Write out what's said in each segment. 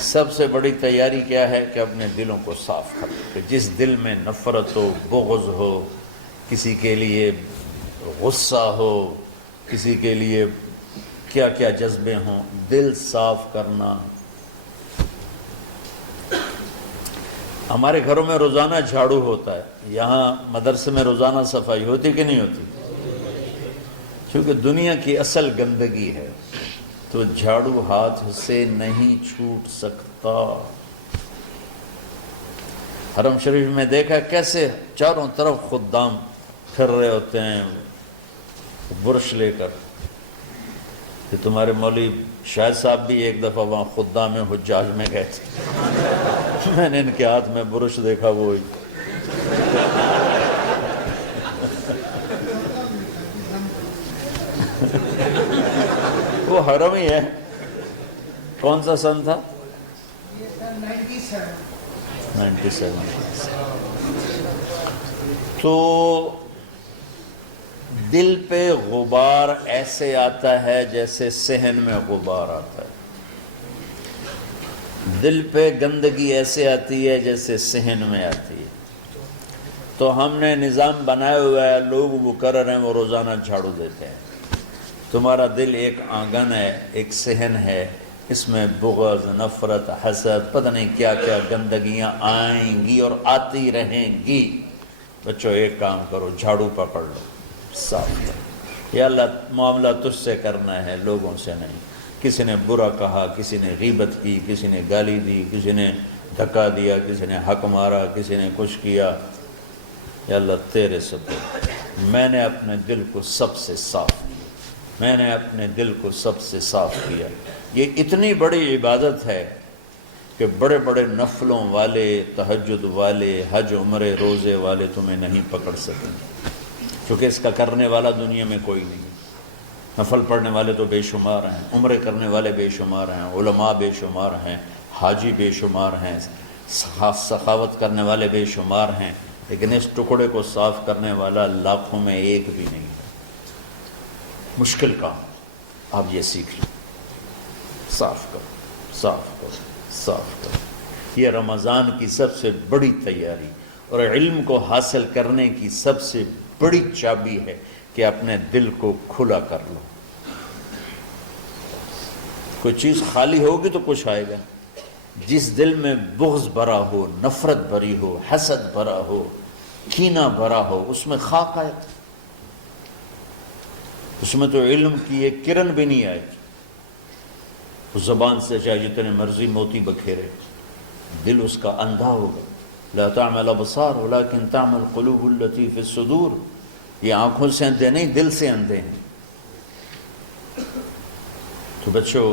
سب سے بڑی تیاری کیا ہے کہ اپنے دلوں کو صاف کر لو، کہ جس دل میں نفرت ہو، بغض ہو، کسی کے لیے غصہ ہو، کسی کے لیے کیا کیا جذبے ہوں، دل صاف کرنا۔ ہمارے گھروں میں روزانہ جھاڑو ہوتا ہے، یہاں مدرسے میں روزانہ صفائی ہوتی کہ نہیں ہوتی؟ کیونکہ دنیا کی اصل گندگی ہے تو جھاڑو ہاتھ سے نہیں چھوٹ سکتا۔ حرم شریف میں دیکھا کیسے چاروں طرف خدام پھر رہے ہوتے ہیں برش لے کر، کہ تمہارے مولوی شاہد صاحب بھی ایک دفعہ وہاں خدام حجاج میں گئے تھے، میں نے ان کے ہاتھ میں برش دیکھا، وہی وہ حرم ہی ہے۔ کون سا سن تھا؟ 97۔ تو دل پہ غبار ایسے آتا ہے جیسے صحن میں غبار آتا ہے، دل پہ گندگی ایسے آتی ہے جیسے صحن میں آتی ہے۔ تو ہم نے نظام بنایا ہوا ہے، لوگ وہ کر رہے ہیں، وہ روزانہ جھاڑو دیتے ہیں۔ تمہارا دل ایک آنگن ہے، ایک صحن ہے، اس میں بغض، نفرت، حسد، پتہ نہیں کیا کیا گندگیاں آئیں گی اور آتی رہیں گی۔ بچوں ایک کام کرو، جھاڑو پکڑ لو، صاف کرو۔ یا اللہ معاملہ تجھ سے کرنا ہے، لوگوں سے نہیں۔ کسی نے برا کہا، کسی نے غیبت کی، کسی نے گالی دی، کسی نے دھکا دیا، کسی نے حق مارا، کسی نے کچھ کیا، یا اللہ تیرے سبب میں نے اپنے دل کو سب سے صاف کیا، میں نے اپنے دل کو سب سے صاف کیا۔ یہ اتنی بڑی عبادت ہے کہ بڑے بڑے نفلوں والے، تہجد والے، حج عمرے روزے والے تمہیں نہیں پکڑ سکیں گے، کیونکہ اس کا کرنے والا دنیا میں کوئی نہیں۔ نفل پڑھنے والے تو بے شمار ہیں، عمرے کرنے والے بے شمار ہیں، علماء بے شمار ہیں، حاجی بے شمار ہیں، سخاوت کرنے والے بے شمار ہیں، لیکن اس ٹکڑے کو صاف کرنے والا لاکھوں میں ایک بھی نہیں۔ مشکل کام، آپ یہ سیکھ لیں، صاف کرو، صاف کرو، صاف کرو۔ یہ رمضان کی سب سے بڑی تیاری اور علم کو حاصل کرنے کی سب سے بڑی چابی ہے کہ اپنے دل کو کھلا کر لو۔ کوئی چیز خالی ہوگی تو کچھ آئے گا۔ جس دل میں بغض بھرا ہو، نفرت بھری ہو، حسد بھرا ہو، کینہ بھرا ہو، اس میں خاک آئے، اس میں تو علم کی ایک کرن بھی نہیں آئے۔ اس زبان سے چاہے جتنے مرضی موتی بکھیرے، دل اس کا اندھا ہوگا۔ لا تعمل ابصار ولكن تعمل قلوب التي في الصدور۔ یہ آنکھوں سے اندھے نہیں، دل سے اندھے ہیں۔ تو بچوں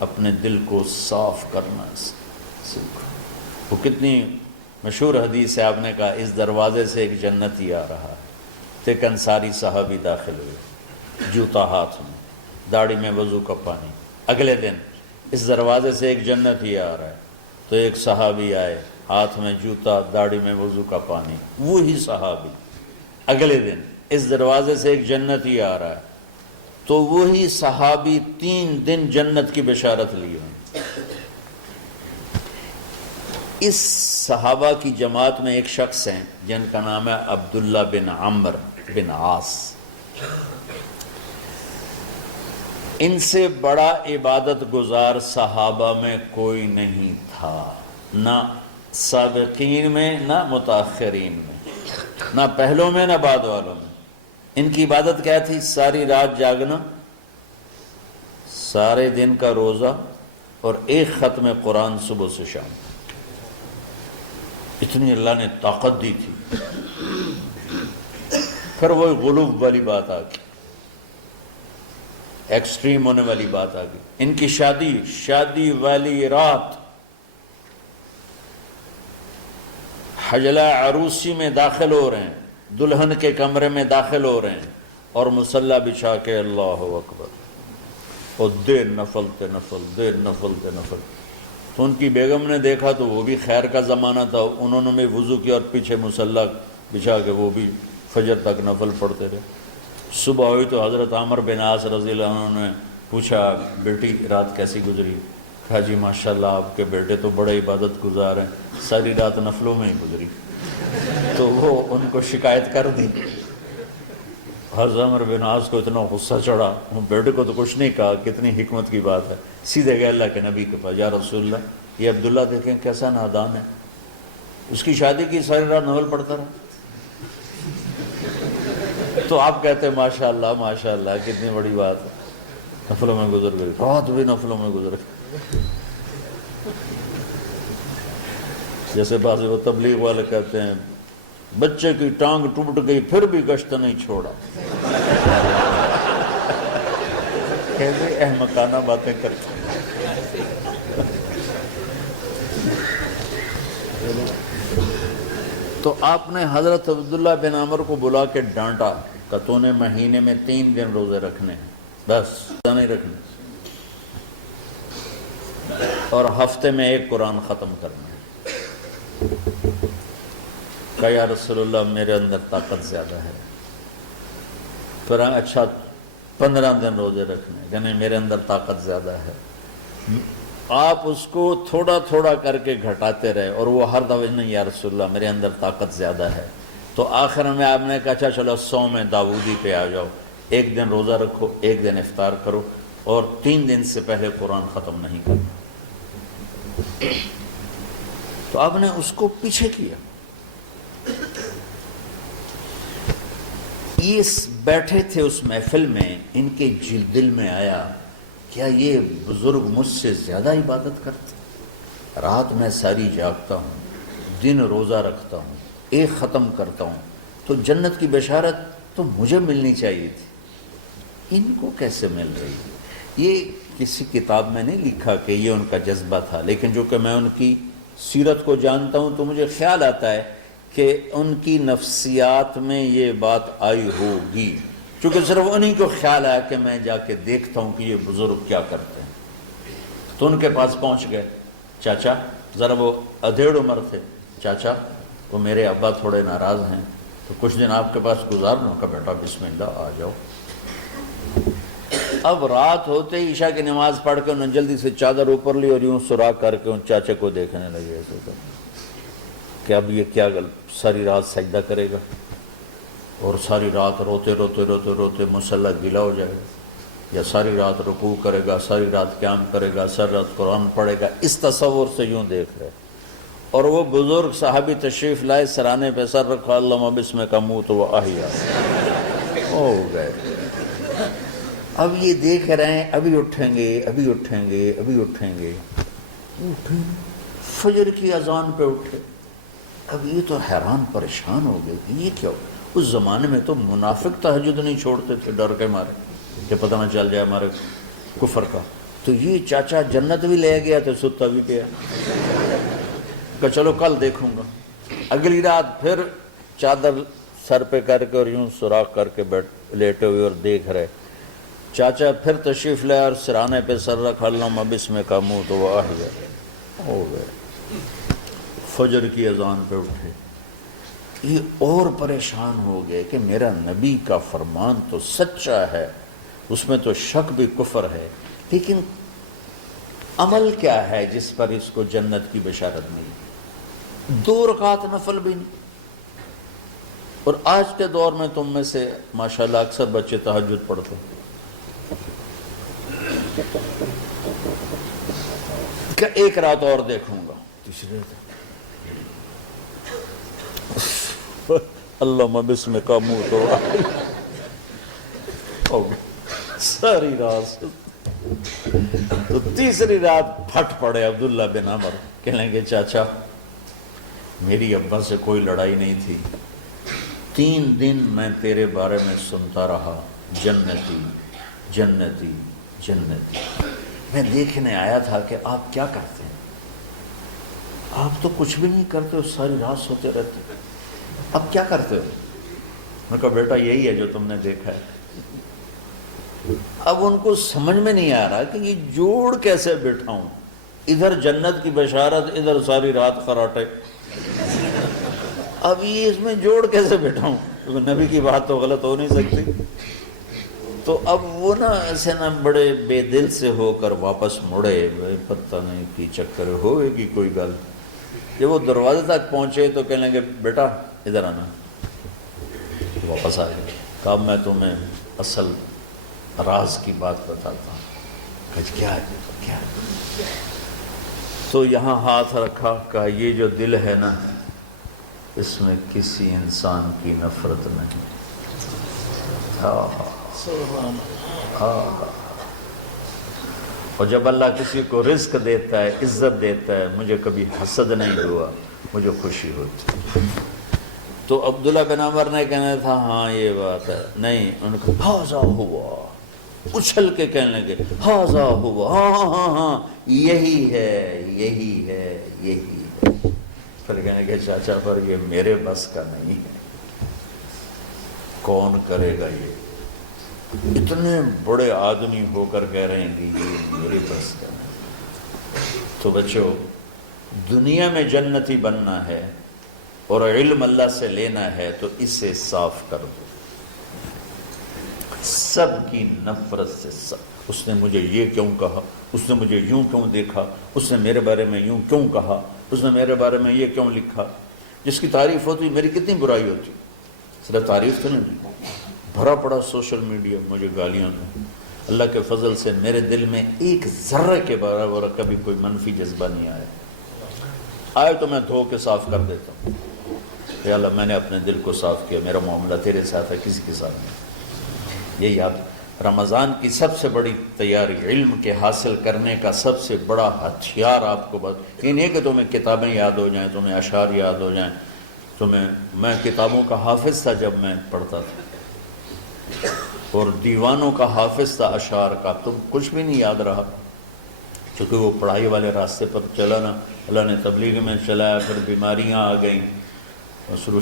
اپنے دل کو صاف کرنا سیکھو۔ وہ کتنی مشہور حدیث ہے، آپ نے کہا اس دروازے سے ایک جنتی آ رہا ہے، تو ایک انصاری صحابی داخل ہوئے، جوتا ہاتھ میں، داڑھی میں وضو کا پانی۔ اگلے دن اس دروازے سے ایک جنتی آ رہا ہے، تو ایک صحابی آئے، ہاتھ میں جوتا، داڑھی میں وضو کا پانی، وہی صحابی۔ اگلے دن اس دروازے سے ایک جنتی آ رہا ہے، تو وہی صحابی 3 دن جنت کی بشارت لیے ہیں۔ اس صحابہ کی جماعت میں ایک شخص ہیں جن کا نام ہے عبداللہ بن عمرو بن عاص۔ ان سے بڑا عبادت گزار صحابہ میں کوئی نہیں تھا، نہ سابقین میں نہ متاخرین میں، نہ پہلوں میں نہ بعد والوں میں۔ ان کی عبادت کیا تھی؟ ساری رات جاگنا، سارے دن کا روزہ، اور ایک ختم قرآن صبح سے شام۔ اتنی اللہ نے طاقت دی تھی۔ پھر وہی غلوب والی بات آ گئی، ایکسٹریم ہونے والی بات آ گئی۔ ان کی شادی والی رات حجلہ عروسی میں داخل ہو رہے ہیں، دلہن کے کمرے میں داخل ہو رہے ہیں، اور مصلی بچھا کے اللہ اکبر، اور دیر نفل تے نفل، دیر نفل تے نفل۔ تو ان کی بیگم نے دیکھا تو وہ بھی خیر کا زمانہ تھا، انہوں نے بھی وضو کیا اور پیچھے مصلی بچھا کے وہ بھی فجر تک نفل پڑھتے رہے۔ صبح ہوئی تو حضرت عمرو بن عاص رضی اللہ عنہ نے پوچھا، بیٹی رات کیسی گزری؟ کہا جی ماشاءاللہ آپ کے بیٹے تو بڑے عبادت گزار ہیں، ساری رات نفلوں میں ہی گزری۔ تو وہ ان کو شکایت کر دی۔ حضرت عمر بن عاص کو اتنا غصہ چڑھا، بیٹے کو تو کچھ نہیں کہا، کتنی حکمت کی بات ہے، سیدھے گئے اللہ کے نبی کے پاس، یا رسول اللہ یہ عبداللہ دیکھیں کیسا نادان ہے، اس کی شادی کی ساری رات نفل پڑھتا رہا۔ تو آپ کہتے ہیں ماشاءاللہ ماشاءاللہ کتنی بڑی بات ہے، نفلوں میں گزر گئی، رات بھی نفلوں میں گزر گئی۔ جیسے بعض وہ تبلیغ والے کہتے ہیں بچے کی ٹانگ ٹوٹ گئی پھر بھی گشت نہیں چھوڑا۔ کیسے احمقانہ باتیں کرتے ہیں۔ تو آپ نے حضرت عبداللہ بن عمر کو بلا کے ڈانٹا کہ تو نے مہینے میں 3 دن روزے رکھنے ہیں، بس نہیں رکھنے، اور ہفتے میں 1 قرآن ختم کرنا ہے۔ کہا یا رسول اللہ میرے اندر طاقت زیادہ ہے۔ پھر اچھا 15 دن روزے رکھنے، یعنی میرے اندر طاقت زیادہ ہے۔ آپ اس کو تھوڑا تھوڑا کر کے گھٹاتے رہے، اور وہ ہر دفعہ نہیں یا رسول اللہ میرے اندر طاقت زیادہ ہے۔ تو آخر میں آپ نے کہا اچھا چلو 100 میں داؤدی پہ آ جاؤ، 1 دن روزہ رکھو، 1 دن افطار کرو، اور 3 دن سے پہلے قرآن ختم نہیں کرنا۔ تو آپ نے اس کو پیچھے کیا۔ یہ بیٹھے تھے اس محفل میں، ان کے دل میں آیا کیا یہ بزرگ مجھ سے زیادہ عبادت کرتے؟ رات میں ساری جاگتا ہوں، دن روزہ رکھتا ہوں، 1 ختم کرتا ہوں، تو جنت کی بشارت تو مجھے ملنی چاہیے تھی، ان کو کیسے مل رہی؟ یہ کسی کتاب میں نہیں لکھا کہ یہ ان کا جذبہ تھا، لیکن جو کہ میں ان کی سیرت کو جانتا ہوں تو مجھے خیال آتا ہے کہ ان کی نفسیات میں یہ بات آئی ہوگی، چونکہ صرف انہی کو خیال آیا کہ میں جا کے دیکھتا ہوں کہ یہ بزرگ کیا کرتے ہیں۔ تو ان کے پاس پہنچ گئے، چاچا، ذرا وہ ادھیڑ عمر تھے، چاچا وہ میرے ابا تھوڑے ناراض ہیں تو کچھ دن آپ کے پاس گزارنا کا، بیٹا بسم اللہ آ جاؤ۔ اب رات ہوتے ہی عشاء کی نماز پڑھ کے انہوں نے جلدی سے چادر اوپر لی اور یوں سراغ کر کے ان چاچے کو دیکھنے لگے ایسے کہ اب یہ کیا ساری رات سجدہ کرے گا، اور ساری رات روتے روتے روتے روتے مصلی گیلا ہو جائے گا، یا ساری رات رکوع کرے گا، ساری رات قیام کرے گا، ساری رات قرآن پڑھے گا، اس تصور سے یوں دیکھ رہے۔ اور وہ بزرگ صحابی تشریف لائے، سرانے پہ سر رکھا، اللہم بسمک اموت و احیا، ہو گئے۔ اب یہ دیکھ رہے ہیں ابھی اٹھیں گے، ابھی اٹھیں گے، ابھی اٹھیں گے، فجر کی اذان پہ اٹھے۔ اب یہ تو حیران پریشان ہو گئے کہ یہ کیا ہو؟ اس زمانے میں تو منافق تہجد نہیں چھوڑتے تھے ڈر کے مارے کہ پتہ نہ چل جائے ہمارے کفر کا، تو یہ چاچا جنت بھی لے گیا تو ستا بھی پیا کہ چلو کل دیکھوں گا۔ اگلی رات پھر چادر سر پہ کر کے اور یوں سوراخ کر کے لیٹے ہوئے اور دیکھ رہے۔ چاچا پھر تشریف لے اور سرانے پہ سر رکھا، اللہم بسمک اموت و احیا، ہو گئے۔ فجر کی اذان پہ اٹھے، یہ اور پریشان ہو گئے کہ میرا نبی کا فرمان تو سچا ہے، اس میں تو شک بھی کفر ہے، لیکن عمل کیا ہے جس پر اس کو جنت کی بشارت ملی؟ 2 رکعت نفل بھی نہیں۔ اور آج کے دور میں تم میں سے ماشاءاللہ اکثر بچے تہجد پڑھتے ہیں کہ 1 رات اور دیکھوں گا، تیسرے اللہم بسمک اموت و احیا، ساری رات۔ تو تیسری رات پھٹ پڑے عبداللہ بن عمر، کہنے لگے چاچا میری ابا سے کوئی لڑائی نہیں تھی، 3 دن میں تیرے بارے میں سنتا رہا، جنتی جنتی جنتی، میں دیکھنے آیا تھا کہ آپ کیا کرتے ہیں، آپ تو کچھ بھی نہیں کرتے ہو، ساری رات سوتے رہتے، اب کیا کرتے ہو؟ میں کہا بیٹا یہی ہے جو تم نے دیکھا ہے۔ اب ان کو سمجھ میں نہیں آ رہا کہ یہ جوڑ کیسے بٹھاؤں، ادھر جنت کی بشارت، ادھر ساری رات خراٹے، اب یہ اس میں جوڑ کیسے بٹھاؤں، کیونکہ نبی کی بات تو غلط ہو نہیں سکتی۔ تو اب وہ نا ایسے نا بڑے بے دل سے ہو کر واپس مڑے، پتہ نہیں کی چکر ہوئے گی کوئی گل۔ جب وہ دروازے تک پہنچے تو کہنے لگے بیٹا ادھر آنا، واپس آ گئے۔ کہا میں تمہیں اصل راز کی بات بتاتا ہوں۔ کہا کیا ہے کیا ہے؟ تو یہاں ہاتھ رکھا، کہا یہ جو دل ہے نا اس میں کسی انسان کی نفرت نہیں۔ اور جب اللہ کسی کو رزق دیتا ہے، عزت دیتا ہے، مجھے کبھی حسد نہیں ہوا، مجھے خوشی ہوتی۔ تو عبداللہ بن عمر نے کہنا تھا ہاں یہ بات ہے، نہیں، ان کو ہاذا ہوا، اچھل کے کہنے لگے ہاذا ہوا، ہاں ہاں ہاں ہاں یہی ہے یہی ہے یہی ہے۔ پھر کہنے کہ چاچا پر یہ میرے بس کا نہیں ہے، کون کرے گا یہ؟ اتنے بڑے آدمی ہو کر کہہ رہے ہیں کہ یہ میرے بس کا نہیں۔ تو بچوں، دنیا میں جنتی بننا ہے اور علم اللہ سے لینا ہے تو اسے صاف کر دو، سب کی نفرت سے۔ سب، اس نے مجھے یہ کیوں کہا، اس نے مجھے یوں کیوں دیکھا، اس نے میرے بارے میں یوں کیوں کہا، اس نے میرے بارے میں یہ کیوں لکھا۔ جس کی تعریف ہوتی میری کتنی برائی ہوتی، صرف تعریف تو نہیں، بھرا پڑا سوشل میڈیا مجھے گالیاں دیں۔ اللہ کے فضل سے میرے دل میں ایک ذرے کے برابر کبھی کوئی منفی جذبہ نہیں آیا تو میں دھو کے صاف کر دیتا ہوں۔ یا اللہ میں نے اپنے دل کو صاف کیا، میرا معاملہ تیرے ساتھ ہے، کسی کے ساتھ نہیں۔ یہ یاد، رمضان کی سب سے بڑی تیاری، علم کے حاصل کرنے کا سب سے بڑا ہتھیار آپ کو بس یہ نہیں کہ تمہیں کتابیں یاد ہو جائیں، تمہیں اشعار یاد ہو جائیں، میں کتابوں کا حافظ تھا جب میں پڑھتا تھا، اور دیوانوں کا حافظ تھا اشعار کا، تم کچھ بھی نہیں یاد رہا، چونکہ وہ پڑھائی والے راستے پر چلا نا، اللہ نے تبلیغ میں چلایا، پھر بیماریاں آ گئیں، شروع